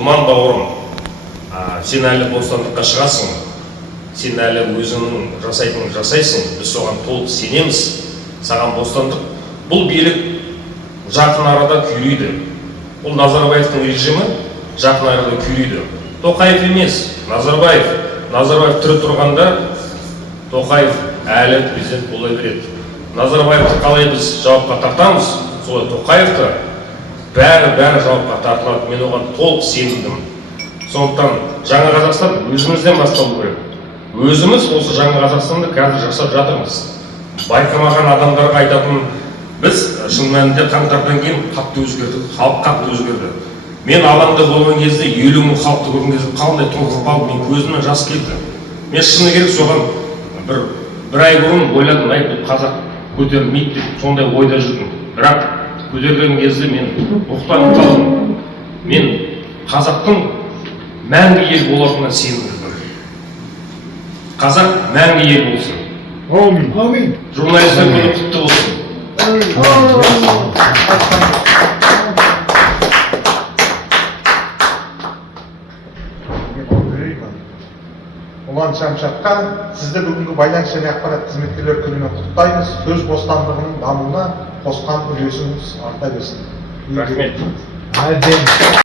думан бауырым, сен әлі бостандыққа шығасың, сен әлі өзіңнің жасайтынын жасайсың, біз соған толық сенеміз, саған бостандық. Бұл билік жақын арада күйрейді. Бұл Назарбаевтың режимі жақын арада күйрейді. Тоқаев емес, Назарбаев. Назарбаев тірі тұрғанда Тоқаев әлі президент бола береді. Назарбаевты қалай біз жауапқа тартамыз, солай Тоқаевты бәрі жауапқа тартылады. Мен оған толық сенімдім. Сондықтан жаңа Қазақстан өзімізден басталу керек. Өзіміз осы жаңа Қазақстанды қазір жасап жатырмыз. Байқамаған адамдарға айтатын, біз шын мәнінде қаңтардан кейін қатты өзгердік, халық қатты өзгерді. Мен алаңда болған кезде 50 мың халықты көрген кезде қандай толқып қалды, мен көзімнен жас келді. Мен шыны керек соған бір ай бұрын ойладым, бұл қазақ көтерілмейді деп, сондай ойда жүрдім. Бірақ көтерілген кезде мен ұқтанып қалдым. Мен қазақтың мәңгі ел болатынына сенімдімін. Қазақ мәңгі ел болсын. Амин. Журналистер күні құтты болсын. Ұлан Шамшатқа сізді бүгінгі байланыс және ақпарат қызметкерлер күнімен құттықтаймыз. Сөз бостандығының дамуына қосқан үлесіңіз арта берсін. Рахмет.